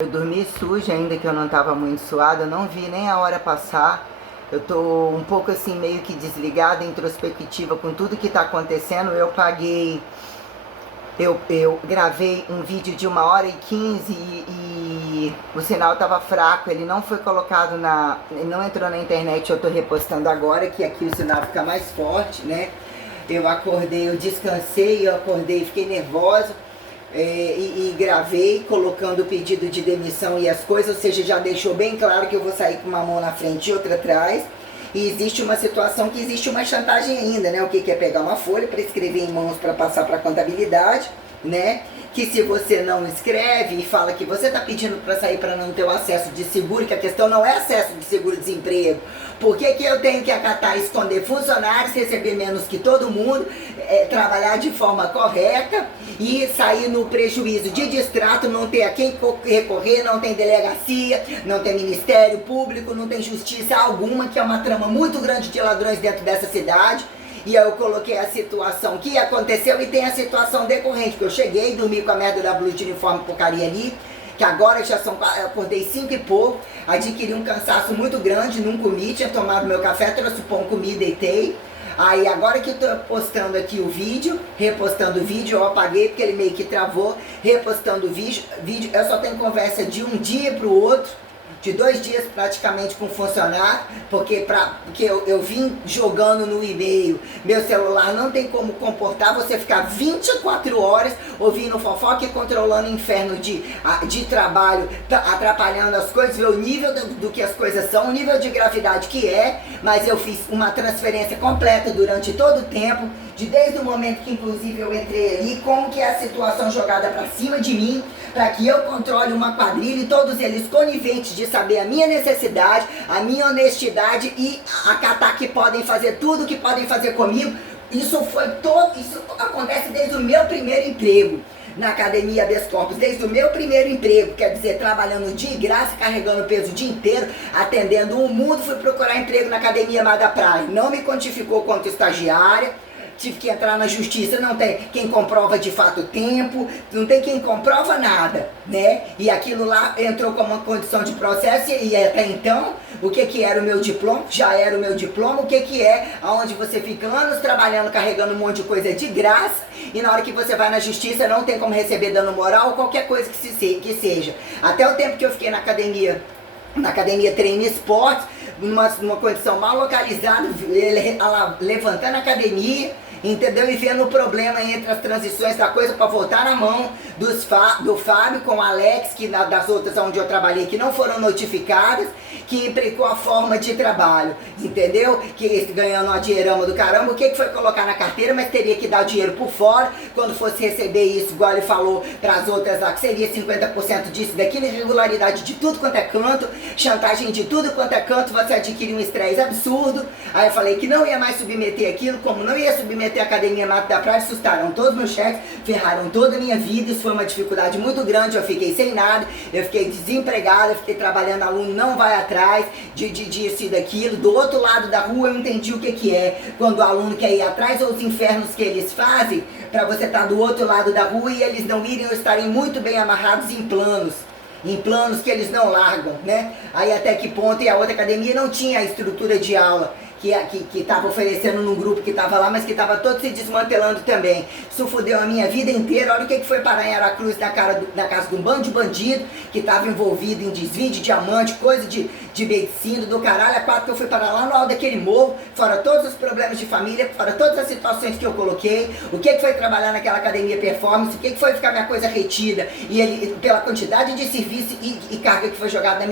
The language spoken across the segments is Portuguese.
Eu dormi suja ainda, que eu não estava muito suada, eu não vi nem a hora passar. Eu tô um pouco assim, meio que desligada, introspectiva com tudo que está acontecendo. Eu gravei um vídeo de 1h15 e o sinal estava fraco, ele não foi colocado ele não entrou na internet. Eu estou repostando agora, que aqui o sinal fica mais forte, né? Eu acordei, eu descansei, eu acordei, fiquei nervosa. E gravei colocando o pedido de demissão e as coisas, ou seja, já deixou bem claro que eu vou sair com uma mão na frente e outra atrás. E existe uma situação que existe uma chantagem ainda, né? O que é pegar uma folha para escrever em mãos para passar para a contabilidade, né? Que se você não escreve e fala que você está pedindo para sair para não ter o acesso de seguro, que a questão não é acesso de seguro-desemprego. Por que eu tenho que acatar, esconder funcionários, receber menos que todo mundo, trabalhar de forma correta e sair no prejuízo de distrato, não ter a quem recorrer, não tem delegacia, não tem Ministério Público, não tem justiça alguma, que é uma trama muito grande de ladrões dentro dessa cidade. E aí eu coloquei a situação que aconteceu e tem a situação decorrente, que eu cheguei, dormi com a merda da blusa de uniforme porcaria ali, que agora já são, eu acordei 5 e pouco, adquiri um cansaço muito grande, não comi, tinha tomado meu café, trouxe pão, comi, deitei. Aí agora que eu tô postando aqui o vídeo, repostando o vídeo, eu apaguei porque ele meio que travou, repostando o vídeo, eu só tenho conversa de um dia pro outro, de 2 dias praticamente com funcionário, porque eu vim jogando no e-mail, meu celular não tem como comportar você ficar 24 horas ouvindo fofoca e controlando o inferno de trabalho, atrapalhando as coisas, ver o nível do que as coisas são, o nível de gravidade que é, mas eu fiz uma transferência completa durante todo o tempo, desde o momento que inclusive eu entrei ali, como que é a situação jogada para cima de mim, para que eu controle uma quadrilha e todos eles coniventes de saber a minha necessidade, a minha honestidade e acatar que podem fazer tudo o que podem fazer comigo. Isso acontece desde o meu primeiro emprego na Academia Habeas Corpus, desde o meu primeiro emprego, quer dizer, trabalhando de graça, carregando peso o dia inteiro, atendendo o mundo. Fui procurar emprego na Academia Mar da Praia, não me quantificou quanto estagiária, tive que entrar na justiça, não tem quem comprova de fato o tempo, não tem quem comprova nada, né? E aquilo lá entrou como uma condição de processo e até então, o que era o meu diploma? Já era o meu diploma. O que é aonde você fica anos trabalhando, carregando um monte de coisa de graça e na hora que você vai na justiça não tem como receber dano moral ou qualquer coisa que seja. Até o tempo que eu fiquei na academia Treino Esportes, numa condição mal localizada, levantando a academia, entendeu? E vendo o problema entre as transições da coisa para voltar na mão do Fábio com o Alex, que das outras onde eu trabalhei, que não foram notificadas, que implicou a forma de trabalho, entendeu? Que ganhando uma dinheirama do caramba, o que foi colocar na carteira, mas teria que dar o dinheiro por fora, quando fosse receber isso, igual ele falou para as outras lá, que seria 50% disso, daquilo, irregularidade de tudo quanto é canto, chantagem de tudo quanto é canto, você adquirir um estresse absurdo. Aí eu falei que não ia mais submeter aquilo, como não ia submeter a Academia Mato da Praia, assustaram todos meus chefes, ferraram toda a minha vida. Isso foi uma dificuldade muito grande, eu fiquei sem nada, eu fiquei desempregada, eu fiquei trabalhando, aluno não vai atrás disso e daquilo. Do outro lado da rua eu entendi o que é quando o aluno quer ir atrás, ou os infernos que eles fazem para você estar do outro lado da rua e eles não irem ou estarem muito bem amarrados em planos que eles não largam, né? Aí até que ponto, e a outra academia não tinha a estrutura de aula que estava oferecendo num grupo que estava lá, mas que estava todo se desmantelando também. Isso fudeu a minha vida inteira. Olha o que foi parar em Aracruz, na casa de um bando de bandido que estava envolvido em desvio de diamante, coisa de medicina, do caralho, a 4 que eu fui parar lá no alto daquele morro, fora todos os problemas de família, fora todas as situações que eu coloquei. O que foi trabalhar naquela academia performance, o que foi ficar minha coisa retida, e ele, pela quantidade de serviço e carga que foi jogada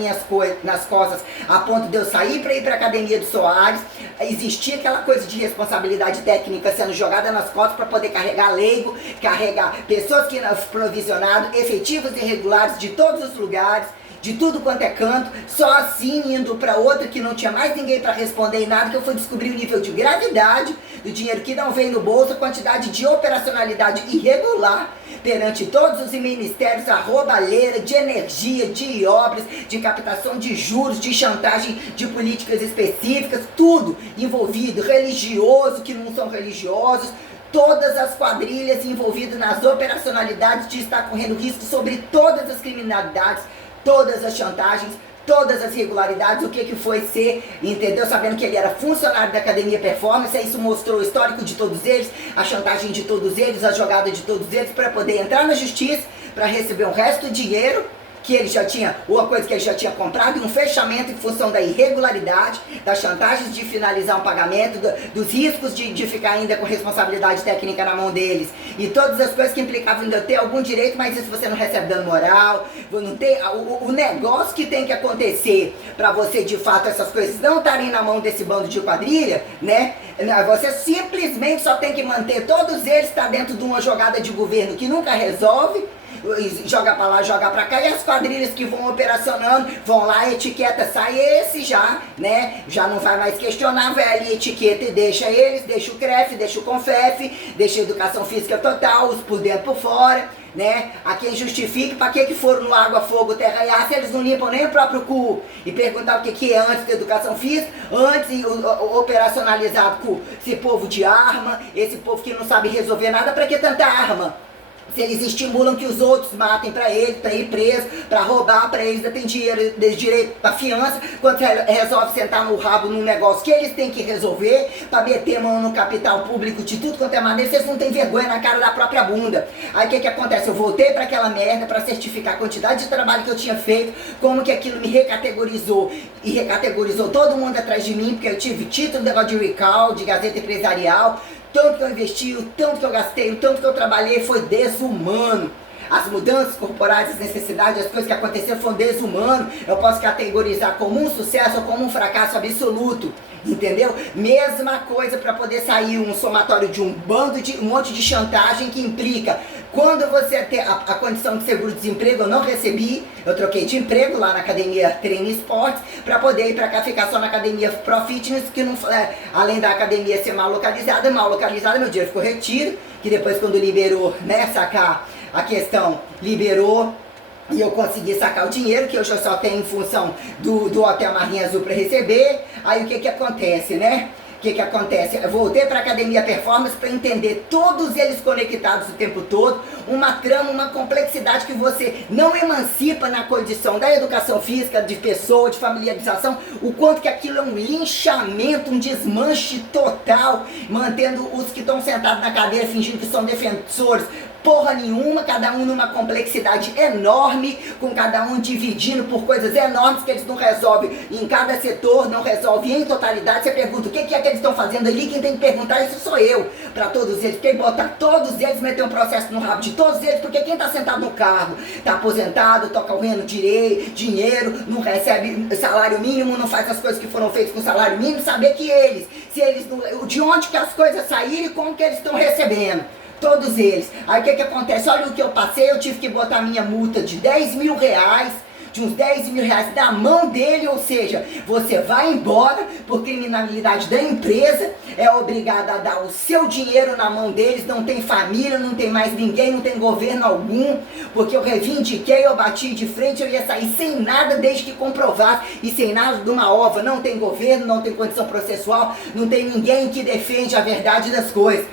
nas costas, a ponto de eu sair para ir para a academia do Soares. Existia aquela coisa de responsabilidade técnica sendo jogada nas costas para poder carregar leigo, carregar pessoas que não provisionaram, efetivos irregulares de todos os lugares, de tudo quanto é canto, só assim indo para outra que não tinha mais ninguém para responder em nada, que eu fui descobrir o nível de gravidade do dinheiro que não vem no bolso, a quantidade de operacionalidade irregular perante todos os ministérios, a roubalheira de energia, de obras, de captação de juros, de chantagem de políticas específicas, tudo envolvido, religioso, que não são religiosos, todas as quadrilhas envolvidas nas operacionalidades de estar correndo risco sobre todas as criminalidades, todas as chantagens, todas as irregularidades, o que foi ser, entendeu? Sabendo que ele era funcionário da Academia Performance, isso mostrou o histórico de todos eles, a chantagem de todos eles, a jogada de todos eles, para poder entrar na justiça, para receber um resto de dinheiro, que ele já tinha, uma coisa que ele já tinha comprado, e um fechamento em função da irregularidade, das chantagens de finalizar um pagamento, dos riscos de ficar ainda com responsabilidade técnica na mão deles, e todas as coisas que implicavam ainda ter algum direito, mas isso você não recebe dano moral, não tem, o negócio que tem que acontecer para você, de fato, essas coisas não estarem na mão desse bando de quadrilha, né? Você simplesmente só tem que manter todos eles, tá dentro de uma jogada de governo que nunca resolve, joga pra lá, joga pra cá, e as quadrilhas que vão operacionando, vão lá, etiqueta, sai esse já, né? Já não vai mais questionar, velho, etiqueta e deixa eles, deixa o CREF, deixa o CONFEF, deixa a educação física total, os por dentro por fora, né? A quem justifique, pra que foram no água, fogo, terra e ar, se eles não limpam nem o próprio cu, e perguntar o que é antes da educação física, antes operacionalizado com esse povo de arma, esse povo que não sabe resolver nada, pra que tanta arma? Se eles estimulam que os outros matem pra ele, pra ir preso, pra roubar, pra eles terem direito pra fiança, quando resolve sentar no rabo num negócio que eles têm que resolver, pra meter mão no capital público de tudo quanto é maneira, vocês não têm vergonha na cara da própria bunda. Aí o que acontece? Eu voltei pra aquela merda pra certificar a quantidade de trabalho que eu tinha feito, como que aquilo me recategorizou, e recategorizou todo mundo atrás de mim, porque eu tive título de recall, de Gazeta Empresarial, tanto que eu investi, o tanto que eu gastei, o tanto que eu trabalhei foi desumano. As mudanças corporais, as necessidades, as coisas que aconteceram foram desumano. Eu posso categorizar como um sucesso ou como um fracasso absoluto. Entendeu? Mesma coisa para poder sair um somatório de um monte de chantagem que implica. Quando você tem a condição de seguro-desemprego, eu não recebi, eu troquei de emprego lá na Academia Treino Esportes para poder ir para cá ficar só na Academia Pro Fitness, que não, além da academia ser mal localizada, meu dinheiro ficou retido, que depois quando liberou, né, sacar a questão, liberou, e eu consegui sacar o dinheiro, que hoje eu só tenho em função do Hotel Marinha Azul para receber. Aí o que acontece, né? O que acontece? Eu voltei para a Academia Performance para entender todos eles conectados o tempo todo, uma trama, uma complexidade que você não emancipa na condição da educação física, de pessoa, de familiarização, o quanto que aquilo é um linchamento, um desmanche total, mantendo os que estão sentados na cadeira fingindo que são defensores, porra nenhuma, cada um numa complexidade enorme, com cada um dividindo por coisas enormes que eles não resolvem em cada setor, não resolvem em totalidade. Você pergunta o que é que eles estão fazendo ali, quem tem que perguntar isso sou eu, para todos eles, tem que botar todos eles, meter um processo no rabo de todos eles, porque quem está sentado no carro, está aposentado, está correndo dinheiro, não recebe salário mínimo, não faz as coisas que foram feitas com salário mínimo, saber que eles, se eles, de onde que as coisas saíram e como que eles estão recebendo. Todos eles. Aí o que acontece? Olha o que eu passei, eu tive que botar minha multa de 10 mil reais, de uns 10 mil reais na mão dele, ou seja, você vai embora por criminalidade da empresa, é obrigado a dar o seu dinheiro na mão deles, não tem família, não tem mais ninguém, não tem governo algum, porque eu reivindiquei, eu bati de frente, eu ia sair sem nada desde que comprovasse, e sem nada de uma ova, não tem governo, não tem condição processual, não tem ninguém que defende a verdade das coisas.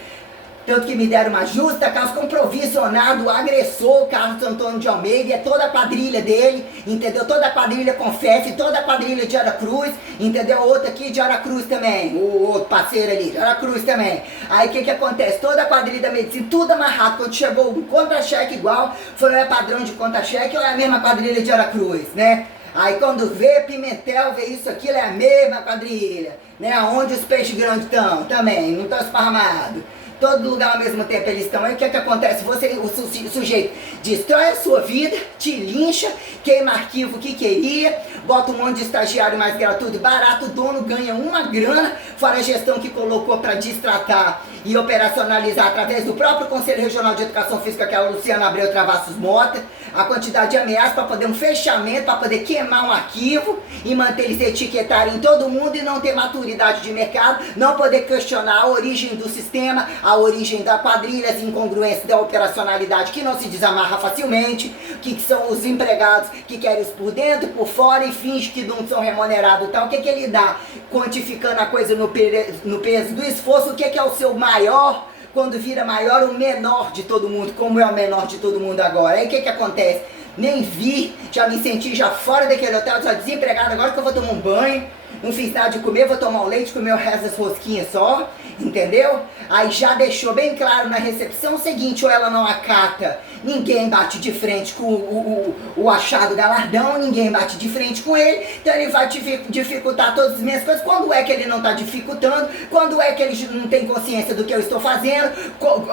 Tanto que me deram uma justa causa com provisionado, o agressor, o Carlos Antônio de Almeida, é toda a quadrilha dele, entendeu? Toda a quadrilha Confef, toda a quadrilha de Aracruz, entendeu? Outro aqui de Aracruz também, o outro parceiro ali, de Aracruz também. Aí o que acontece? Toda a quadrilha da medicina, tudo amarrado. Quando chegou um contra-cheque igual, foi o padrão de contra-cheque ou é a mesma quadrilha de Aracruz, né? Aí quando vê Pimentel, vê isso, aquilo, é a mesma quadrilha, né? Onde os peixes grandes estão também, não estão esparramados. Todo lugar ao mesmo tempo eles estão. Aí o que acontece? Você, o sujeito destrói a sua vida, te lincha, queima arquivo que queria, bota um monte de estagiário mais gratuito, barato, o dono ganha uma grana, fora a gestão que colocou para distratar e operacionalizar através do próprio Conselho Regional de Educação Física, que é o Luciano Abreu Travassos Mota, a quantidade de ameaças para poder um fechamento, para poder queimar um arquivo e manter eles etiquetarem todo mundo e não ter maturidade de mercado, não poder questionar a origem do sistema, a origem da quadrilha, as incongruências da operacionalidade que não se desamarra facilmente, que são os empregados que querem isso por dentro, por fora e fingem que não são remunerados, tal. O que ele dá? Quantificando a coisa no peso do esforço, o que é o seu maior, quando vira maior, o menor de todo mundo, como é o menor de todo mundo agora. Aí o que acontece? nem vi, já me senti já fora daquele hotel, já desempregado, agora que eu vou tomar um banho, não fiz nada de comer, vou tomar um leite, comer o resto das rosquinhas só, entendeu? Aí já deixou bem claro na recepção o seguinte, ou ela não acata, ninguém bate de frente com o achado galardão, ninguém bate de frente com ele, então ele vai dificultar todas as minhas coisas. Quando é que ele não está dificultando? Quando é que ele não tem consciência do que eu estou fazendo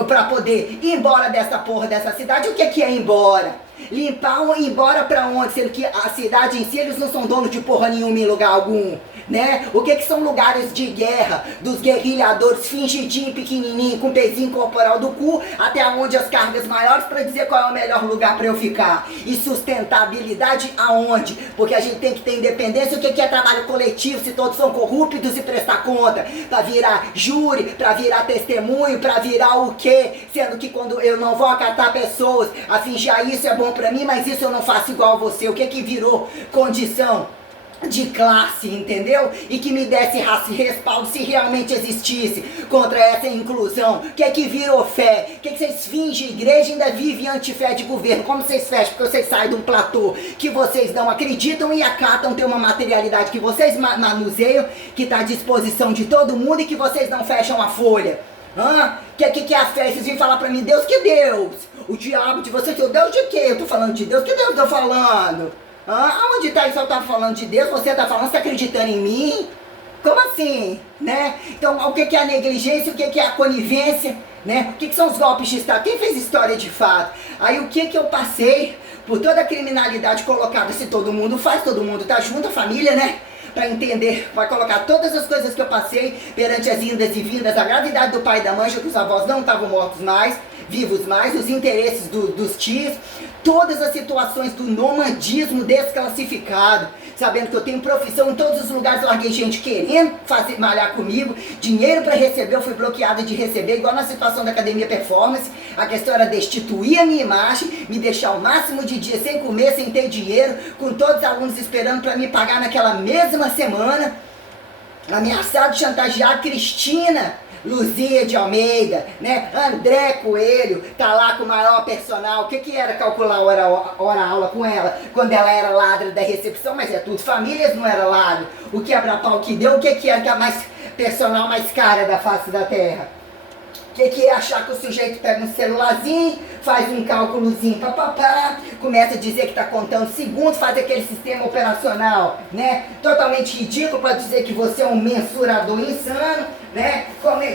para poder ir embora dessa porra dessa cidade? O que é ir embora? Limpar ou ir embora pra onde? Sendo que a cidade em si, eles não são donos de porra nenhuma em lugar algum, né? O que são lugares de guerra dos guerrilhadores fingidinho, pequenininho, com pezinho corporal do cu, até onde as cargas maiores pra dizer qual é o melhor lugar pra eu ficar. E sustentabilidade aonde? Porque a gente tem que ter independência. O que é trabalho coletivo se todos são corruptos e prestar conta? Pra virar júri, pra virar testemunho, pra virar o quê? Sendo que quando eu não vou acatar pessoas a fingir, isso é bom pra mim, mas isso eu não faço igual a você. O que virou condição de classe, entendeu? E que me desse respaldo se realmente existisse contra essa inclusão. O que virou fé? O que vocês fingem igreja e ainda vivem antifé de governo? Como vocês fecham? Porque vocês saem de um platô que vocês não acreditam e acatam ter uma materialidade que vocês manuseiam, que está à disposição de todo mundo e que vocês não fecham a folha. Que é a fé? Vocês vêm falar pra mim, Deus, que Deus? O diabo de vocês, o Deus de quê? Eu tô falando de Deus, que Deus eu tô falando? Aonde tá isso? Eu tava falando de Deus, você tá falando, você tá acreditando em mim? Como assim? Né? Então, o que é a negligência, o que é a conivência, né? O que são os golpes de Estado? Quem fez história de fato? Aí o que eu passei por toda a criminalidade colocada, se todo mundo faz, todo mundo tá junto, a família, né? Para entender, vai colocar todas as coisas que eu passei perante as indas e vindas, a gravidade do pai e da mãe, já que os avós não estavam mortos mais, vivos mais, os interesses dos tios, todas as situações do nomadismo desclassificado, sabendo que eu tenho profissão em todos os lugares, larguei gente querendo malhar comigo, dinheiro para receber, eu fui bloqueada de receber, igual na situação da Academia Performance. A questão era destituir a minha imagem, me deixar o máximo de dias sem comer, sem ter dinheiro, com todos os alunos esperando para me pagar naquela mesma semana, ameaçado, chantageado. Cristina Luzia de Almeida, né? André Coelho, tá lá com o maior personal. O que era calcular hora-aula com ela? Quando ela era ladra da recepção, mas é tudo famílias, não era ladra. O quebra-pau que deu, o que era a mais personal mais cara da face da terra? O que é achar que o sujeito pega um celularzinho, faz um cálculozinho, papapá, começa a dizer que está contando segundos, faz aquele sistema operacional, né? Totalmente ridículo para dizer que você é um mensurador insano, né?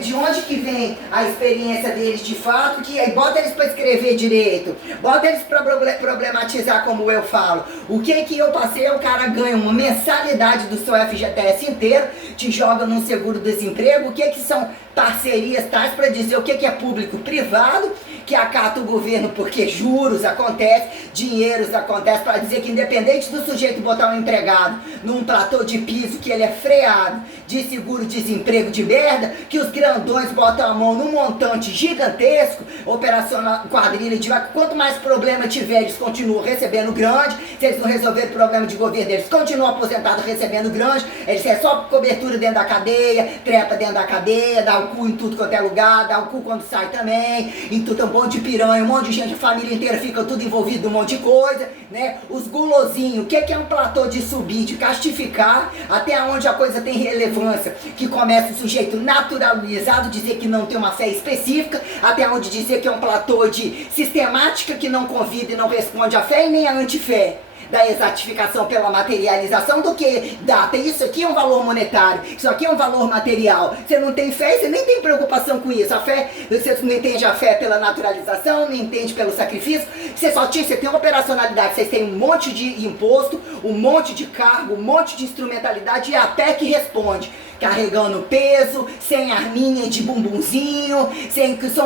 De onde que vem a experiência deles de fato? Que aí bota eles para escrever direito, bota eles para problematizar como eu falo. O que eu passei? O cara ganha uma mensalidade do seu FGTS inteiro, te joga num seguro-desemprego. O que são parcerias tais para dizer o que é público-privado, que acata o governo porque juros acontecem, dinheiros acontecem, para dizer que independente do sujeito botar um empregado num platô de piso que ele é freado de seguro-desemprego de merda, que os grandões botam a mão num montante gigantesco, operacional, quadrilha de vaca. Quanto mais problema tiver, eles continuam recebendo grande. Se eles não resolverem o problema de governo, eles continuam aposentados recebendo grande. Eles é só cobertura dentro da cadeia, trepa dentro da cadeia, dá o cu em tudo quanto é lugar, dá o cu quando sai também, em tudo é um monte de piranha, um monte de gente, a família inteira fica tudo envolvido num monte de coisa, né? Os gulosinhos, o que é um platô de subir, de castificar, até onde a coisa tem relevância, que começa o sujeito naturalizado, dizer que não tem uma fé específica, até onde dizer que é um platô de sistemática que não convida e não responde à fé e nem à antifé. Da exatificação pela materialização do que data. Isso aqui é um valor monetário, isso aqui é um valor material. Você não tem fé, você nem tem preocupação com isso. A fé, você não entende a fé pela naturalização, não entende pelo sacrifício. Você tem operacionalidade, vocês têm um monte de imposto, um monte de cargo, um monte de instrumentalidade, e é a pé que responde. Carregando peso, sem arminha de bumbumzinho,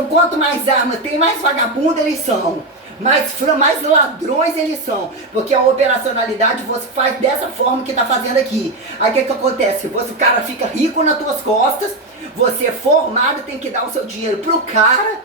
quanto mais armas tem, mais vagabundo eles são. Mais ladrões eles são, porque a operacionalidade você faz dessa forma que tá fazendo aqui. Aí o que acontece? O cara fica rico nas tuas costas, você formado tem que dar o seu dinheiro pro cara,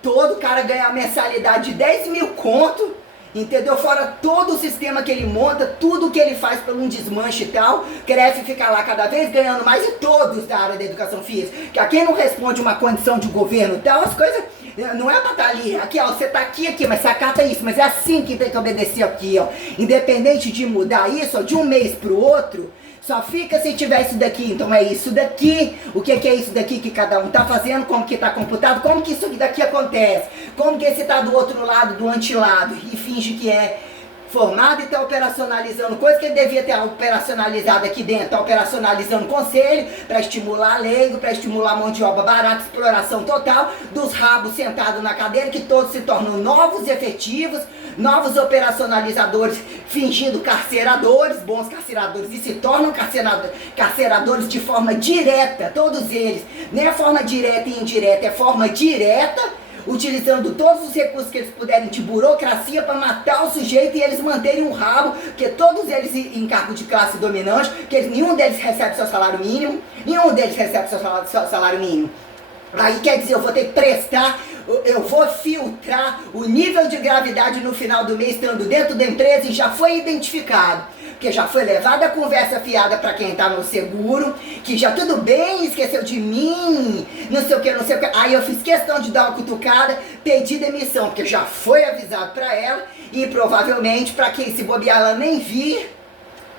todo cara ganha a mensalidade de 10 mil conto, entendeu? Fora todo o sistema que ele monta, tudo que ele faz por um desmanche e tal, cresce e fica lá cada vez ganhando mais, e todos da área da educação física. Que a quem não responde uma condição de governo e tal, as coisas Não é pra estar ali, aqui ó, você tá aqui, mas você acata isso, mas é assim que tem que obedecer aqui, ó. Independente de mudar isso, ó, de um mês pro outro, só fica se tiver isso daqui. Então é isso daqui. O que é isso daqui que cada um tá fazendo? Como que tá computado? Como que isso daqui acontece? Como que esse tá do outro lado, do antilado, e finge que é formado e tá operacionalizando coisa que ele devia ter operacionalizado aqui dentro. Tá operacionalizando conselho para estimular leigo, para estimular mão de obra barata, exploração total dos rabos sentados na cadeira, que todos se tornam novos efetivos, novos operacionalizadores, fingindo carceradores, bons carceradores, e se tornam carceradores de forma direta, todos eles. Nem é forma direta e indireta, é forma direta, utilizando todos os recursos que eles puderem de burocracia para matar o sujeito e eles manterem um rabo, porque todos eles em cargo de classe dominante, porque nenhum deles recebe seu salário mínimo, seu salário mínimo. Aí quer dizer, eu vou ter que prestar, eu vou filtrar o nível de gravidade no final do mês, estando dentro da empresa, e já foi identificado. Porque já foi levada a conversa fiada para quem tá no seguro, que já tudo bem, esqueceu de mim, não sei o que. Aí eu fiz questão de dar uma cutucada, pedi demissão, porque já foi avisado para ela, e provavelmente para quem se bobear ela nem vir,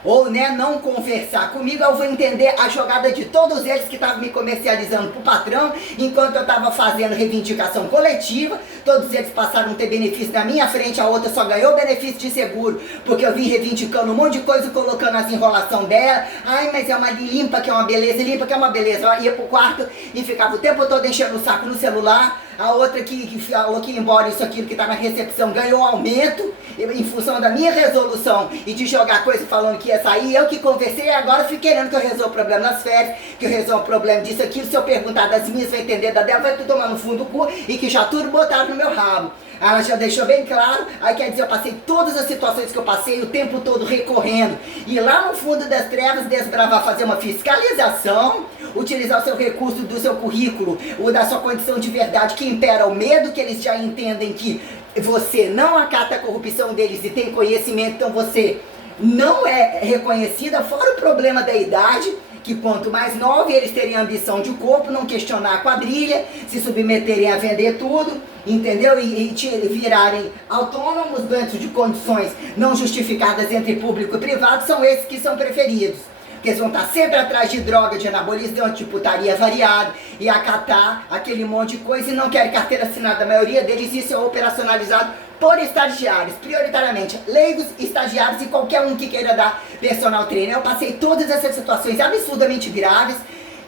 ou né, não conversar comigo, eu vou entender a jogada de todos eles que estavam me comercializando pro patrão, enquanto eu estava fazendo reivindicação coletiva. Todos eles passaram a ter benefício na minha frente, a outra só ganhou benefício de seguro, porque eu vim reivindicando um monte de coisa, colocando as enrolação dela. Ai, mas é uma limpa que é uma beleza, limpa que é uma beleza. Eu ia pro quarto e ficava o tempo todo enchendo o saco no celular. A outra que falou que embora isso aquilo que tá na recepção ganhou aumento em função da minha resolução e de jogar coisa falando que ia sair. Eu que conversei e agora fico querendo que eu resolva o problema nas férias, que eu resolva o problema disso, aquilo. Se eu perguntar das minhas, vai entender da dela, vai tudo tomar no fundo do cu, e que já tudo botaram no meu rabo. Ela já deixou bem claro. Aí quer dizer, eu passei todas as situações que eu passei o tempo todo recorrendo, e lá no fundo das trevas desbravar, fazer uma fiscalização, utilizar o seu recurso do seu currículo, ou da sua condição de verdade, que impera o medo, que eles já entendem que você não acata a corrupção deles e tem conhecimento, então você não é reconhecida, fora o problema da idade, que quanto mais nova eles teriam ambição de corpo, não questionar a quadrilha, se submeterem a vender tudo, entendeu? E virarem autônomos dentro de condições não justificadas entre público e privado, são esses que são preferidos. Porque eles vão estar sempre atrás de droga, de anabolizante, de putaria variada, e acatar aquele monte de coisa, e não querem carteira assinada. A maioria deles, isso é operacionalizado por estagiários, prioritariamente leigos, estagiários e qualquer um que queira dar personal trainer. Eu passei todas essas situações absurdamente graves,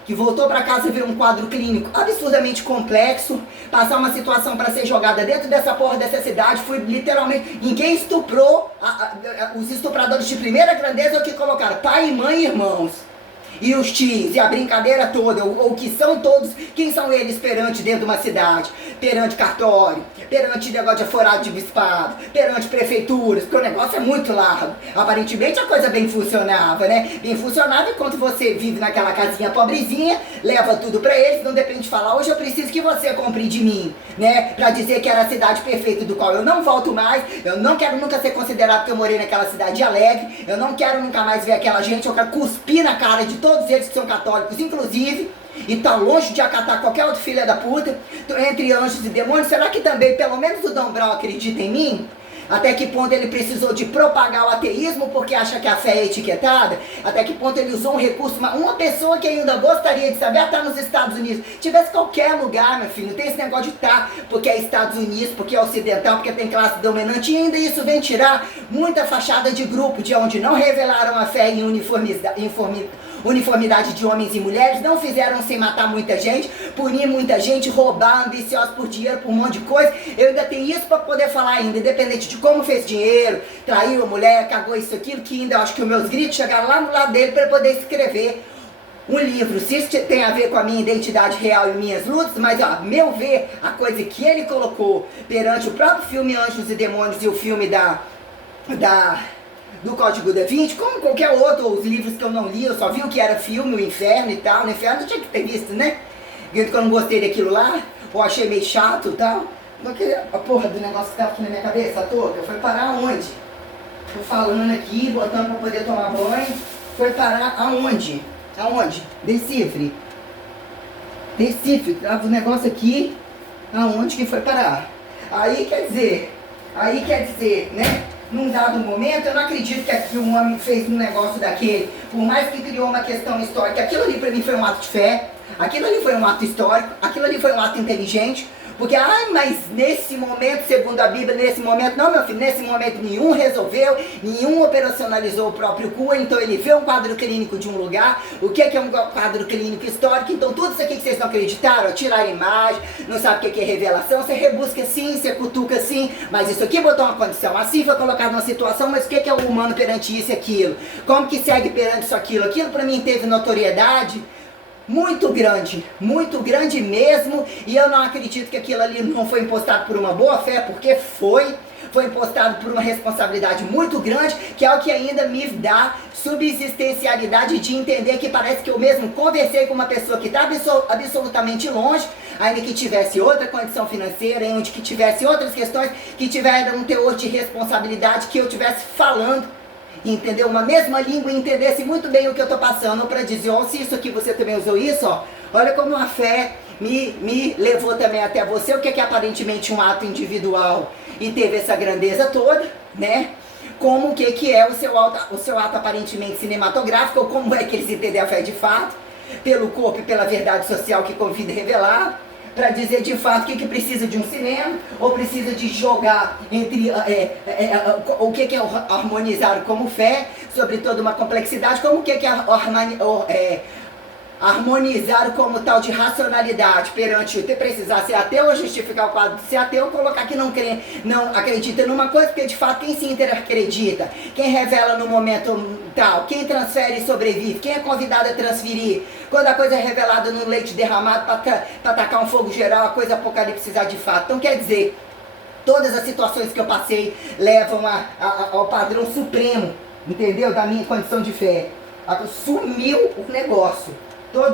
que voltou para casa e viu um quadro clínico absurdamente complexo, passar uma situação para ser jogada dentro dessa porra dessa cidade. Fui literalmente, ninguém estuprou, os estupradores de primeira grandeza é o que colocaram pai, mãe e irmãos. E os tios, e a brincadeira toda, ou que são todos, quem são eles perante dentro de uma cidade? Perante cartório, perante negócio de aforado de bispado, perante prefeituras, porque o negócio é muito largo. Aparentemente a coisa bem funcionava, né? Bem funcionava enquanto você vive naquela casinha pobrezinha, leva tudo pra eles, não depende de falar, hoje eu preciso que você compre de mim, né? Pra dizer que era a cidade perfeita do qual eu não volto mais, eu não quero nunca ser considerado que eu morei naquela cidade alegre, eu não quero nunca mais ver aquela gente, eu quero cuspir na cara de todos eles que são católicos, inclusive, e tá longe de acatar qualquer outro filho da puta, entre anjos e demônios. Será que também, pelo menos o Dom Brown acredita em mim? Até que ponto ele precisou de propagar o ateísmo porque acha que a fé é etiquetada? Até que ponto ele usou um recurso, uma pessoa que ainda gostaria de saber, estar nos Estados Unidos, tivesse qualquer lugar, meu filho, não tem esse negócio de estar porque é Estados Unidos, porque é ocidental, porque tem classe dominante, e ainda isso vem tirar muita fachada de grupo, de onde não revelaram a fé em uniformidade de homens e mulheres, não fizeram sem matar muita gente, punir muita gente, roubar, ambiciosos por dinheiro, por um monte de coisa. Eu ainda tenho isso para poder falar ainda, independente de como fez dinheiro, traiu a mulher, cagou isso, aquilo, que ainda eu acho que os meus gritos chegaram lá no lado dele para poder escrever um livro. Se isso tem a ver com a minha identidade real e minhas lutas, mas ó, meu ver, a coisa que ele colocou perante o próprio filme Anjos e Demônios e o filme do Código da Vinci, como qualquer outro, os livros que eu não li, eu só vi o que era filme, o inferno e tal. No inferno eu tinha que ter visto, né? Porque eu não gostei daquilo lá, ou achei meio chato e tal. A porra do negócio que tava aqui na minha cabeça, a touca, foi parar aonde? Tô falando aqui, botando pra poder tomar banho, foi parar aonde? Aonde? Decifre. Decifre, tava o negócio aqui, aonde que foi parar. Aí quer dizer, né? Num dado momento, eu não acredito que um homem fez um negócio daquele, por mais que criou uma questão histórica. Aquilo ali para mim foi um ato de fé, aquilo ali foi um ato histórico, aquilo ali foi um ato inteligente. Porque, mas nesse momento, segundo a Bíblia, nesse momento, não, meu filho, nesse momento nenhum resolveu, nenhum operacionalizou o próprio cu, então ele vê um quadro clínico de um lugar. O que é um quadro clínico histórico? Então tudo isso aqui que vocês não acreditaram, tirar imagem, não sabe o que é revelação, você rebusca sim, você cutuca sim, mas isso aqui botou uma condição assim, foi colocado numa situação, mas o que é o humano perante isso e aquilo? Como que segue perante isso, aquilo? Aquilo para mim teve notoriedade muito grande mesmo, e eu não acredito que aquilo ali não foi impostado por uma boa fé, porque foi impostado por uma responsabilidade muito grande, que é o que ainda me dá subsistencialidade de entender que parece que eu mesmo conversei com uma pessoa que está absolutamente longe, ainda que tivesse outra condição financeira, onde que tivesse outras questões, que tivesse um teor de responsabilidade que eu estivesse falando, entendeu? Uma mesma língua e entendesse muito bem o que eu estou passando, para dizer, ó, se isso aqui você também usou isso, ó, olha como a fé me levou também até você, o que é aparentemente um ato individual e teve essa grandeza toda, né? Como que é o seu ato aparentemente cinematográfico, ou como é que eles entendem a fé de fato, pelo corpo e pela verdade social que convida a revelar, para dizer de fato o que precisa de um cinema, ou precisa de jogar entre o que é harmonizar como fé, sobre toda uma complexidade, como o que é harmonizar como tal de racionalidade perante ter precisar ser ateu ou justificar o quadro de ser ateu, ou colocar que não acredita numa coisa, porque de fato quem se acredita, quem revela no momento tal, quem transfere e sobrevive, quem é convidado a transferir, quando a coisa é revelada no leite derramado para atacar um fogo geral, a coisa apocalipsizar de fato. Então quer dizer, todas as situações que eu passei levam ao padrão supremo, entendeu? Da minha condição de fé. Sumiu o negócio.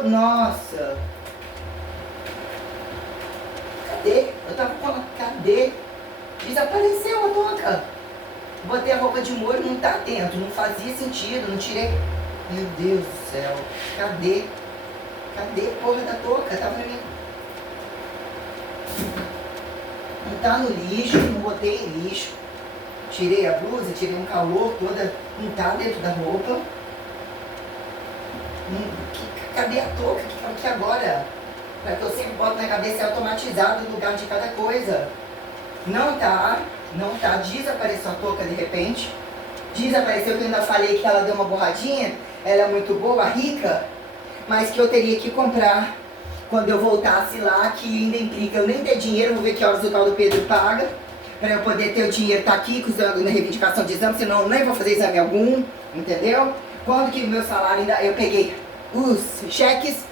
Nossa! Cadê? Eu tava falando, cadê? Desapareceu a touca. Botei a roupa de molho, não tá dentro, não fazia sentido, não tirei. Meu Deus do céu, cadê? Cadê a porra da touca? Tava na minha... Não tá no lixo, não botei em lixo. Tirei a blusa, tirei um calor toda, não tá dentro da roupa. Cadê a touca? Que agora? Para que eu sempre boto na cabeça, é automatizado o lugar de cada coisa. Não tá, desapareceu a touca de repente. Desapareceu, que eu ainda falei que ela deu uma borradinha, ela é muito boa, rica, mas que eu teria que comprar quando eu voltasse lá, que ainda implica eu nem ter dinheiro, vou ver que horas o tal do Pedro paga, para eu poder ter o dinheiro tá aqui, usando na reivindicação de exame, senão eu nem vou fazer exame algum, entendeu? Quando que meu salário ainda, eu peguei os cheques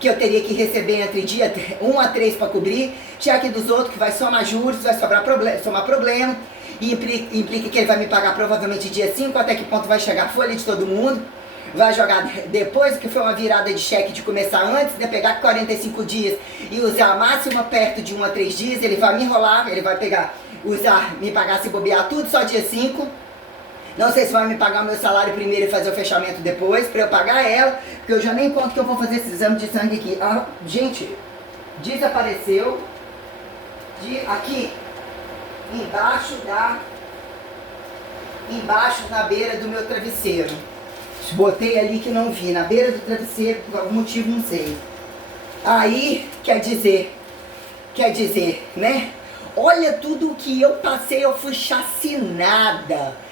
que eu teria que receber entre dia 1 a 3 para cobrir, cheque dos outros que vai somar juros, vai somar problema, e implica que ele vai me pagar provavelmente dia 5, até que ponto vai chegar a folha de todo mundo, vai jogar depois, que foi uma virada de cheque de começar antes, de pegar 45 dias e usar a máxima perto de 1 a 3 dias, ele vai me enrolar, ele vai me pagar se bobear tudo só dia 5. Não sei se vai me pagar o meu salário primeiro e fazer o fechamento depois, para eu pagar ela, porque eu já nem conto que eu vou fazer esse exame de sangue aqui. Ah, gente, desapareceu aqui, embaixo na beira do meu travesseiro. Botei ali que não vi, na beira do travesseiro, por algum motivo não sei. Aí, quer dizer, né? Olha tudo o que eu passei, eu fui chacinada.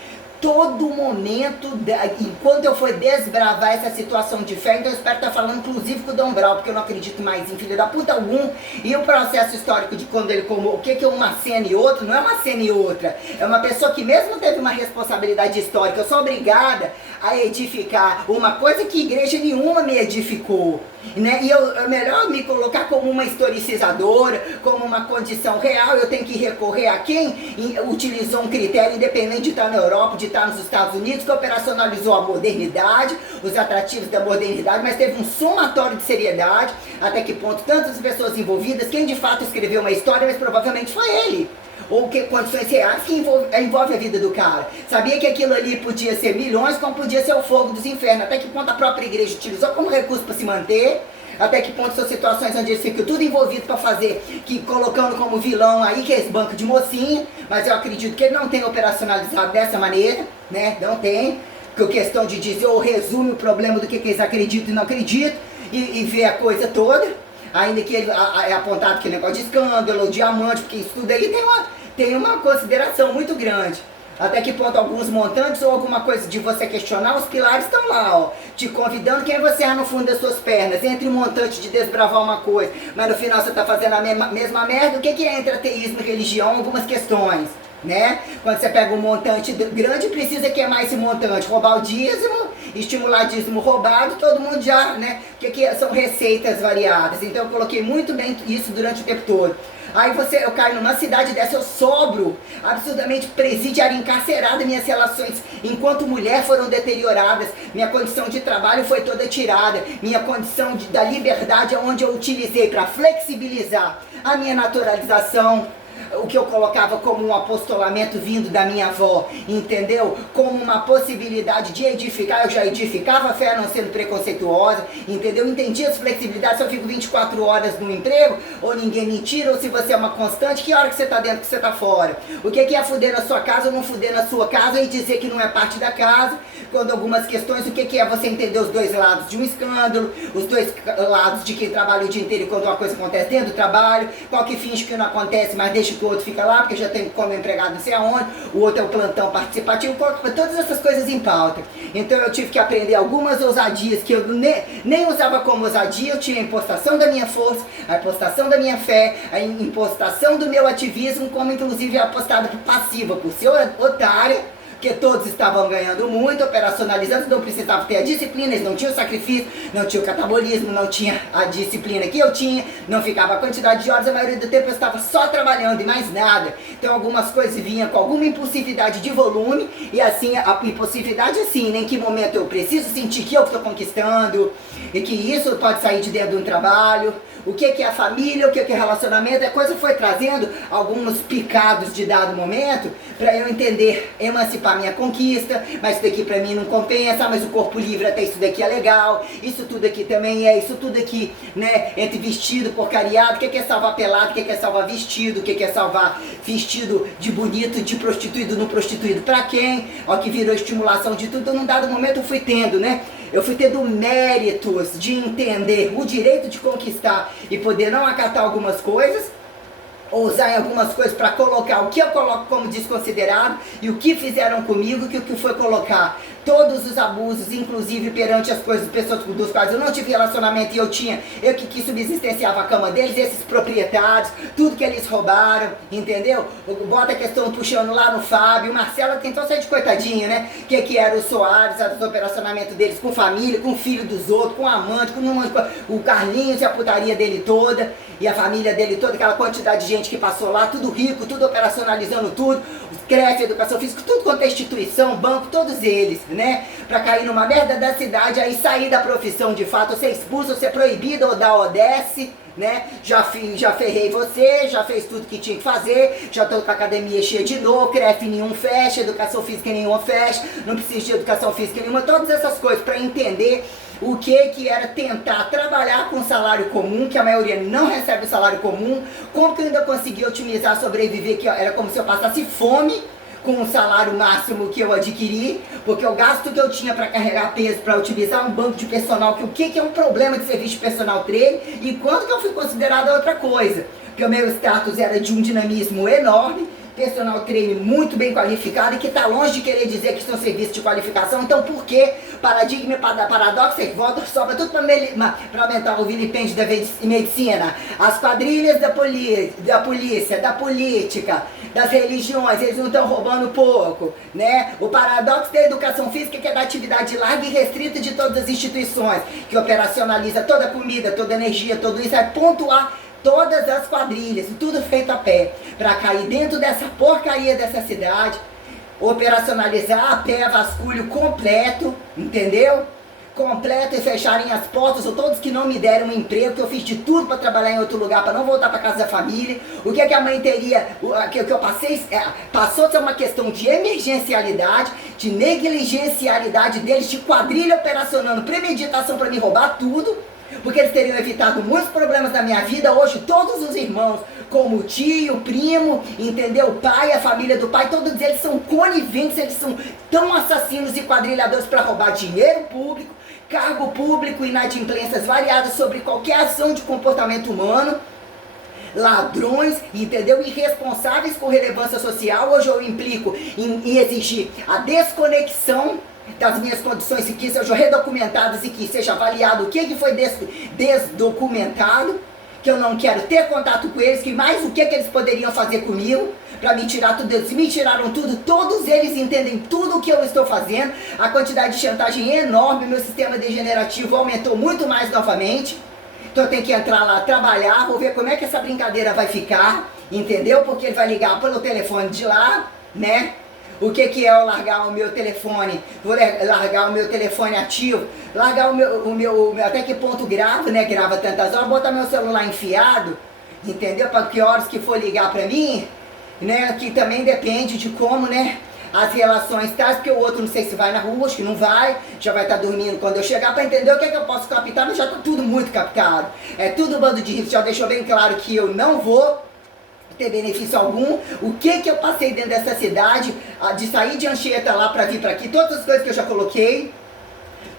Todo momento, enquanto eu fui desbravar essa situação de fé, então eu espero estar falando inclusive com o Dom Brau, porque eu não acredito mais em filho da puta algum, e o processo histórico de quando ele o que é uma cena e outra, não é uma cena e outra, é uma pessoa que mesmo teve uma responsabilidade histórica, eu sou obrigada a edificar uma coisa que igreja nenhuma me edificou, né? E é melhor me colocar como uma historicizadora, como uma condição real, eu tenho que recorrer a quem utilizou um critério independente de estar na Europa, de estar nos Estados Unidos, que operacionalizou a modernidade, os atrativos da modernidade, mas teve um somatório de seriedade, até que ponto tantas pessoas envolvidas, quem de fato escreveu uma história, mas provavelmente foi ele. Ou que condições reais que envolve a vida do cara. Sabia que aquilo ali podia ser milhões, como podia ser o fogo dos infernos. Até que ponto a própria igreja utilizou como recurso para se manter. até que ponto são situações onde eles ficam tudo envolvido para fazer, que colocando como vilão aí, que é esse banco de mocinha, mas eu acredito que ele não tem operacionalizado dessa maneira, né? Não tem, que a questão de dizer ou resume o problema do que eles acreditam e não acreditam, e ver a coisa toda, ainda que ele é apontado que negócio de escândalo, diamante, porque isso tudo aí tem uma consideração muito grande. Até que ponto alguns montantes ou alguma coisa de você questionar, os pilares estão lá, ó, te convidando quem você é no fundo das suas pernas, entre um montante de desbravar uma coisa, mas no final você está fazendo a mesma merda. O que é entre ateísmo e religião? Algumas questões, né? Quando você pega um montante grande, precisa queimar esse montante, roubar o dízimo, estimular dízimo roubado, todo mundo já, né? São receitas variadas. Então eu coloquei muito bem isso durante o tempo todo. Aí eu caio numa cidade dessa, eu sobro absurdamente presidiária, encarcerada, minhas relações enquanto mulher foram deterioradas, minha condição de trabalho foi toda tirada, minha condição da liberdade é onde eu utilizei para flexibilizar a minha naturalização, o que eu colocava como um apostolamento vindo da minha avó, entendeu? Como uma possibilidade de edificar, eu já edificava a fé não sendo preconceituosa, entendeu? Entendi as flexibilidades, se eu fico 24 horas no emprego, ou ninguém me tira, ou se você é uma constante, que hora que você tá dentro, que você tá fora? O que é fuder na sua casa ou não fuder na sua casa e dizer que não é parte da casa? Quando algumas questões, o que é você entender os dois lados de um escândalo, os dois lados de quem trabalha o dia inteiro e quando uma coisa acontece dentro do trabalho, qual que finge que não acontece, mas deixa que o outro fica lá, porque já tem como empregado não sei aonde, o outro é o plantão participativo, todas essas coisas em pauta. Então eu tive que aprender algumas ousadias que eu nem usava como ousadia, eu tinha a impostação da minha força, a impostação da minha fé, a impostação do meu ativismo, como inclusive a apostada passiva por ser otária, porque todos estavam ganhando muito, operacionalizando, não precisavam ter a disciplina, eles não tinham o sacrifício, não tinha o catabolismo, não tinha a disciplina que eu tinha, não ficava a quantidade de horas, a maioria do tempo eu estava só trabalhando e mais nada. Então algumas coisas vinham com alguma impulsividade de volume, e assim, a impulsividade assim, né, em que momento eu preciso sentir que eu estou conquistando, e que isso pode sair de dentro de um trabalho, o que é a família, o que é relacionamento, a coisa foi trazendo alguns picados de dado momento, para eu entender, emancipar minha conquista, mas isso daqui pra mim não compensa, mas o corpo livre até isso daqui é legal, isso tudo aqui também é, isso tudo aqui, né, entre vestido, porcariado, o que é salvar pelado, o que é salvar vestido, o que é salvar vestido de bonito, de prostituído no prostituído, pra quem? Ó, que virou estimulação de tudo. Num dado momento eu fui tendo, né, eu fui tendo méritos de entender o direito de conquistar e poder não acatar algumas coisas, ou usar em algumas coisas para colocar o que eu coloco como desconsiderado e o que fizeram comigo, que o que foi colocar todos os abusos, inclusive perante as coisas, pessoas dos quais eu não tive relacionamento e eu que subsistenciava a cama deles, esses proprietários, tudo que eles roubaram, entendeu? Bota a questão puxando lá no Fábio, o Marcelo tentou sair de coitadinho, né? Que era o Soares, os operacionamentos deles com família, com o filho dos outros, com amante, com o Carlinhos e a putaria dele toda, e a família dele toda, aquela quantidade de gente que passou lá, tudo rico, tudo operacionalizando tudo, os CREF, educação física, tudo quanto é instituição, banco, todos eles, né? Pra cair numa merda da cidade, aí sair da profissão de fato, ou ser expulso, ou ser proibido, ou dar ODS, né? Já ferrei você, já fez tudo que tinha que fazer, já tô com a academia cheia de novo, CREF nenhum fecha, educação física nenhuma fecha, não preciso de educação física nenhuma, todas essas coisas pra entender o que era tentar trabalhar com salário comum, que a maioria não recebe o salário comum, como que eu ainda consegui otimizar, sobreviver, que era como se eu passasse fome com o salário máximo que eu adquiri, porque o gasto que eu tinha para carregar peso, para utilizar um banco de personal, que o que é um problema de serviço de personal treino, e quanto que eu fui considerada outra coisa, porque o meu status era de um dinamismo enorme, personal trainer muito bem qualificado e que está longe de querer dizer que isso é um serviço de qualificação. Então por que paradigma paradoxo é que volta sobra tudo para aumentar o vilipêndio da medicina? As quadrilhas da polícia, da política, das religiões, eles não estão roubando pouco, né? O paradoxo da educação física, que é da atividade larga e restrita de todas as instituições, que operacionaliza toda a comida, toda a energia, tudo isso, é pontuar todas as quadrilhas, tudo feito a pé, para cair dentro dessa porcaria dessa cidade, operacionalizar a pé vasculho completo, entendeu? Completo, e fecharem as portas, ou todos que não me deram um emprego, que eu fiz de tudo para trabalhar em outro lugar, para não voltar para casa da família. O que é que a mãe teria, o que eu passei, passou a ser uma questão de emergencialidade, de negligencialidade deles, de quadrilha operacionando, premeditação para me roubar tudo. porque eles teriam evitado muitos problemas na minha vida. Hoje todos os irmãos, como o tio, o primo, entendeu? O pai, a família do pai, todos eles são coniventes, eles são tão assassinos e quadrilhadores para roubar dinheiro público, cargo público, inadimplências variadas sobre qualquer ação de comportamento humano. Ladrões, entendeu? Irresponsáveis com relevância social. Hoje eu implico em exigir a desconexão das minhas condições e que sejam redocumentadas e que seja avaliado o que foi desdocumentado, que eu não quero ter contato com eles, que mais o que eles poderiam fazer comigo para me tirar tudo deles. Se me tiraram tudo, todos eles entendem tudo o que eu estou fazendo. A quantidade de chantagem é enorme, meu sistema degenerativo aumentou muito mais novamente. Então eu tenho que entrar lá, trabalhar, vou ver como é que essa brincadeira vai ficar, entendeu? Porque ele vai ligar pelo telefone de lá, né? O que é eu largar o meu telefone? Vou largar o meu telefone ativo, largar o meu até que ponto grava, né? Grava tantas horas, botar meu celular enfiado, entendeu? Para que horas que for ligar para mim, né? Que também depende de como, né? As relações tais, porque o outro não sei se vai na rua, acho que não vai, já vai estar dormindo quando eu chegar, para entender o que eu posso captar, mas já está tudo muito captado. É tudo bando de risco, já deixou bem claro que eu não vou ter benefício algum. O que eu passei dentro dessa cidade, de sair de Anchieta lá para vir para aqui, todas as coisas que eu já coloquei,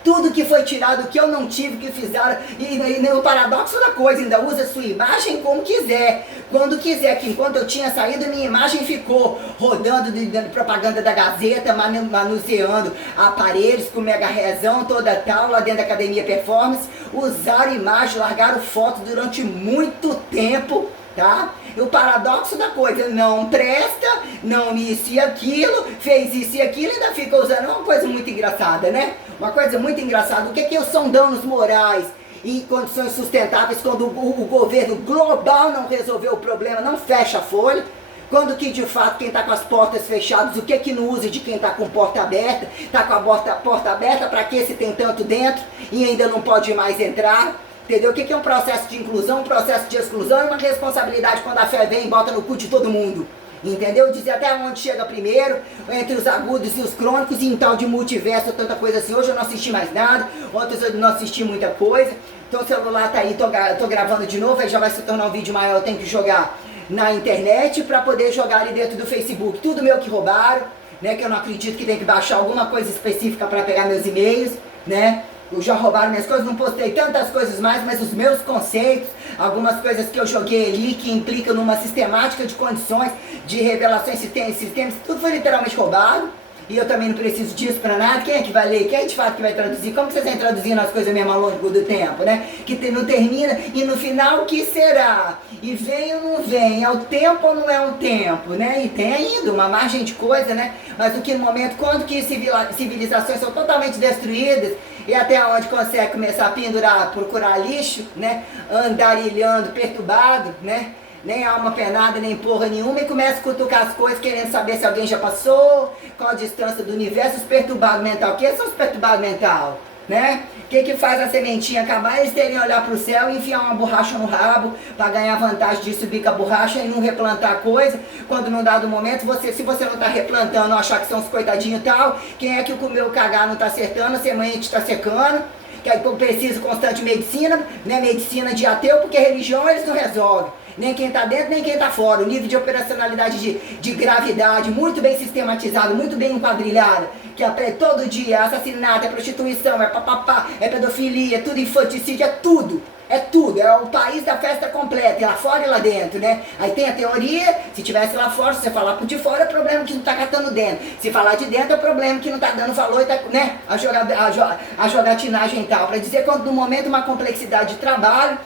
tudo que foi tirado, que eu não tive, que fizeram, e o paradoxo da coisa, ainda usa sua imagem como quiser, quando quiser, que enquanto eu tinha saído, minha imagem ficou rodando de propaganda da Gazeta, manuseando aparelhos com mega rezão, toda tal, lá dentro da Academia Performance, usaram imagem, largaram foto durante muito tempo, tá? E o paradoxo da coisa, não presta, não isso e aquilo, fez isso e aquilo, ainda fica usando. É uma coisa muito engraçada, né? Uma coisa muito engraçada. O que são danos morais e condições sustentáveis quando o governo global não resolveu o problema, não fecha a folha? Quando que de fato quem está com as portas fechadas, o que não usa de quem está com porta aberta? Está com a porta aberta, para que se tem tanto dentro e ainda não pode mais entrar? Entendeu? O que é um processo de inclusão, um processo de exclusão e uma responsabilidade quando a fé vem e bota no cu de todo mundo. Entendeu? Dizer até onde chega primeiro, entre os agudos e os crônicos, e em tal de multiverso, tanta coisa assim. Hoje eu não assisti mais nada, ontem eu não assisti muita coisa. Então o celular tá aí, tô gravando de novo, aí já vai se tornar um vídeo maior, eu tenho que jogar na internet para poder jogar ali dentro do Facebook. Tudo meu que roubaram, né? Que eu não acredito que tem que baixar alguma coisa específica para pegar meus e-mails, né? Já roubaram minhas coisas, não postei tantas coisas mais, mas os meus conceitos, algumas coisas que eu joguei ali, que implicam numa sistemática de condições, de revelações, sistemas, tudo foi literalmente roubado. E eu também não preciso disso pra nada. Quem é que vai ler? Quem é de fato que vai traduzir? Como que vocês vão traduzindo as coisas mesmo ao longo do tempo, né? Que não termina, e no final o que será? E vem ou não vem? É o tempo ou não é o tempo, né? E tem ainda uma margem de coisa, né? Mas o que no momento, quando que civilizações são totalmente destruídas, e até onde consegue começar a pendurar, procurar lixo, né? Andarilhando, perturbado, né? Nem alma penada, nem porra nenhuma, e começa a cutucar as coisas, querendo saber se alguém já passou, qual a distância do universo, os perturbados mental. O que são os perturbados mental? Né? O que faz a sementinha acabar? Eles terem olhar pro céu e enfiar uma borracha no rabo para ganhar vantagem de subir com a borracha e não replantar coisa. Quando num dado momento, se você não tá replantando, achar que são os coitadinhos e tal, quem é que comeu cagar não tá acertando, a semente tá secando, que aí precisa constante medicina, né? Medicina de ateu, porque religião eles não resolvem. Nem quem está dentro, nem quem está fora. O nível de operacionalidade de gravidade, muito bem sistematizado, muito bem enquadrilhado, que é todo dia assassinato, é prostituição, é papapá, é pedofilia, é tudo infanticídio, é tudo. É tudo, é o país da festa completa, e lá fora e lá dentro, né? Aí tem a teoria, se tivesse lá fora, se você falar por de fora, é problema que não tá catando dentro. Se falar de dentro, é problema que não tá dando valor e tá, né? A jogatinagem e tal. Pra dizer quando no momento uma complexidade de trabalho,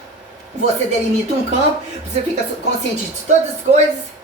você delimita um campo, você fica consciente de todas as coisas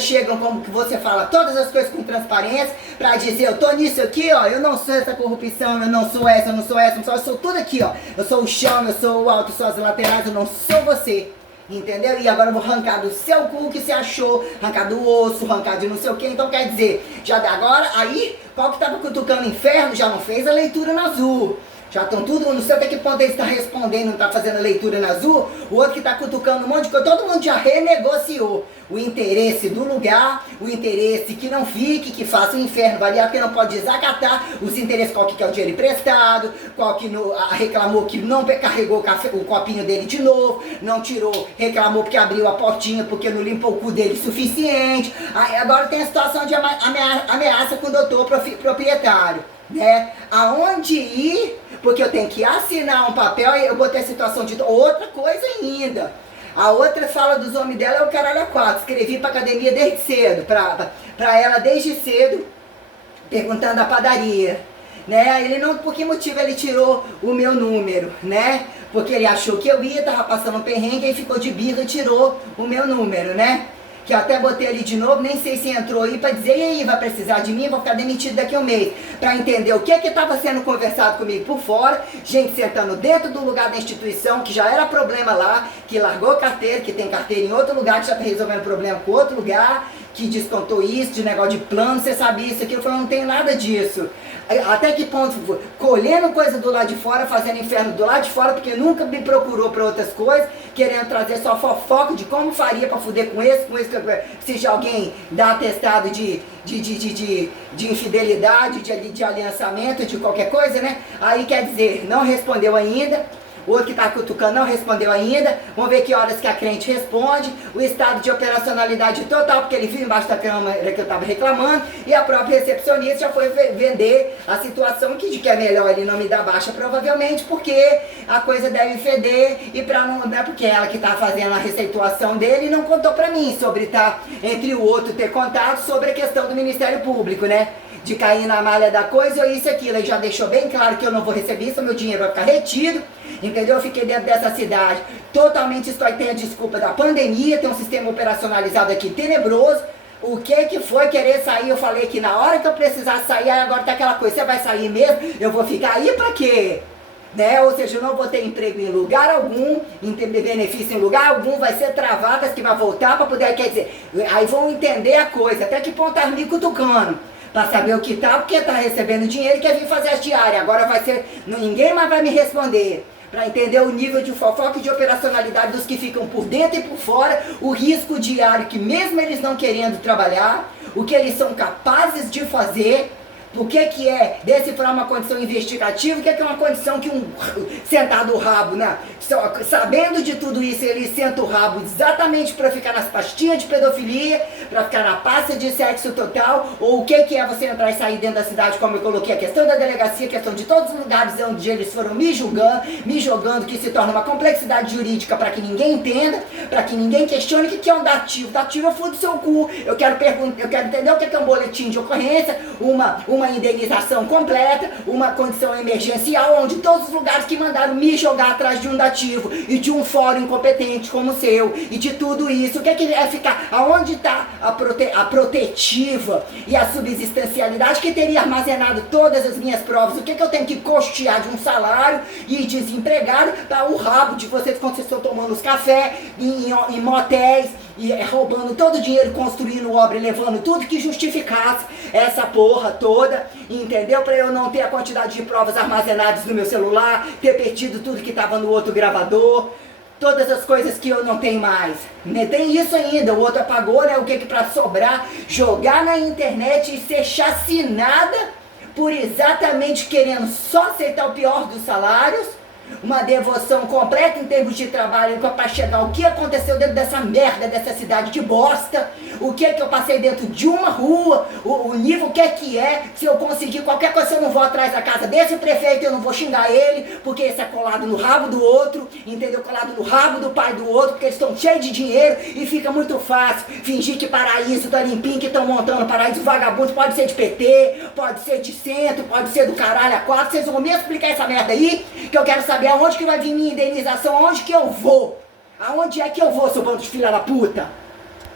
chegam como que você fala, todas as coisas com transparência, pra dizer, eu tô nisso aqui, ó, eu não sou essa corrupção, eu não sou essa, eu sou tudo aqui, ó, eu sou o chão, eu sou o alto, eu sou as laterais, eu não sou você, entendeu? E agora eu vou arrancar do seu cu que você achou, arrancar do osso, arrancar de não sei o que, então quer dizer, já agora, aí, qual que tava cutucando o inferno, já não fez a leitura no azul. Já estão tudo, não sei até que ponto ele está respondendo, não está fazendo a leitura na azul, o outro que está cutucando um monte de coisa, todo mundo já renegociou o interesse do lugar, o interesse que não fique, que faça o inferno variar, porque não pode desacatar os interesses, qual que é o dinheiro emprestado, qual que reclamou que não carregou o copinho dele de novo, não tirou, reclamou porque abriu a portinha, porque não limpou o cu dele o suficiente. Aí agora tem a situação de ameaça com o doutor proprietário, né? Aonde ir, porque eu tenho que assinar um papel e eu botei a situação de outra coisa ainda. A outra fala dos homens dela é o caralho a quatro. Escrevi pra academia desde cedo, pra ela desde cedo, perguntando a padaria, né? Ele não, por que motivo ele tirou o meu número, né? Porque ele achou que eu ia, tava passando um perrengue, e ficou de birra e tirou o meu número, né? Que eu até botei ali de novo, nem sei se entrou aí pra dizer, e aí, vai precisar de mim, vou ficar demitido daqui a um mês. Pra entender o que estava sendo conversado comigo por fora, gente sentando dentro do lugar da instituição, que já era problema lá, que largou carteira, que tem carteira em outro lugar, que já tá resolvendo problema com outro lugar, que descontou isso, de negócio de plano, você sabia isso aqui, eu falei, não tem nada disso. Até que ponto, colhendo coisa do lado de fora, fazendo inferno do lado de fora, porque nunca me procurou pra outras coisas, querendo trazer só fofoca de como faria pra fuder com esse, se alguém dá atestado de infidelidade, de aliançamento, de qualquer coisa, né? Aí quer dizer, não respondeu ainda. O outro que está cutucando não respondeu ainda. Vamos ver que horas que a crente responde. O estado de operacionalidade total, porque ele viu embaixo da cama que eu estava reclamando. E a própria recepcionista já foi vender a situação que é melhor ele não me dar baixa, provavelmente, porque a coisa deve feder. E para não é porque ela que está fazendo a receituação dele não contou para mim sobre estar entre o outro ter contado sobre a questão do Ministério Público, né? De cair na malha da coisa ou isso e aquilo. Ele já deixou bem claro que eu não vou receber isso, meu dinheiro vai ficar retido, entendeu? Eu fiquei dentro dessa cidade totalmente, isso aí tem a desculpa da pandemia, tem um sistema operacionalizado aqui tenebroso. O que foi querer sair? Eu falei que na hora que eu precisasse sair, aí agora tá aquela coisa, você vai sair mesmo? Eu vou ficar aí pra quê? Né? Ou seja, eu não vou ter emprego em lugar algum, benefício em lugar algum, vai ser travadas que vai voltar pra poder, quer dizer, aí vão entender a coisa, até que ponto tá me cutucando. Pra saber o que tá, porque tá recebendo dinheiro e quer vir fazer as diárias. Agora vai ser, ninguém mais vai me responder. Pra entender o nível de fofoca e de operacionalidade dos que ficam por dentro e por fora, o risco diário que mesmo eles não querendo trabalhar, o que eles são capazes de fazer. O que é decifrar uma condição investigativa, o que é uma condição que sentado o rabo, né? Sabendo de tudo isso, ele senta o rabo exatamente para ficar nas pastinhas de pedofilia, para ficar na pasta de sexo total, ou o que é você entrar e sair dentro da cidade, como eu coloquei, a questão da delegacia, a questão de todos os lugares onde eles foram me jogando, que se torna uma complexidade jurídica para que ninguém entenda, para que ninguém questione o que é um dativo. Dativo eu fudo seu cu, eu quero entender o que é um boletim de ocorrência, uma indenização completa, uma condição emergencial, onde todos os lugares que mandaram me jogar atrás de um dativo e de um fórum incompetente como o seu, e de tudo isso, o que é ficar, aonde está a protetiva e a subsistencialidade que teria armazenado todas as minhas provas, o que eu tenho que custear de um salário e desempregado para o rabo de vocês quando vocês estão tomando os cafés em motéis, e roubando todo o dinheiro, construindo obra e levando tudo que justificasse essa porra toda, entendeu? Pra eu não ter a quantidade de provas armazenadas no meu celular, ter perdido tudo que tava no outro gravador, todas as coisas que eu não tenho mais. Tem isso ainda, o outro apagou, né? O que pra sobrar, jogar na internet e ser chacinada por exatamente querendo só aceitar o pior dos salários, uma devoção completa em termos de trabalho para chegar o que aconteceu dentro dessa merda, dessa cidade de bosta, o que eu passei dentro de uma rua, o nível que é, se eu conseguir qualquer coisa, eu não vou atrás da casa desse prefeito, eu não vou xingar ele, porque esse é colado no rabo do outro, entendeu? Colado no rabo do pai do outro, porque eles estão cheios de dinheiro e fica muito fácil fingir que Paraíso tá limpinho, que estão montando Paraíso vagabundo, pode ser de PT, pode ser de centro, pode ser do caralho a quatro, vocês vão me explicar essa merda aí, que eu quero saber aonde que vai vir minha indenização, aonde que eu vou? Aonde é que eu vou, seu bando de filha da puta?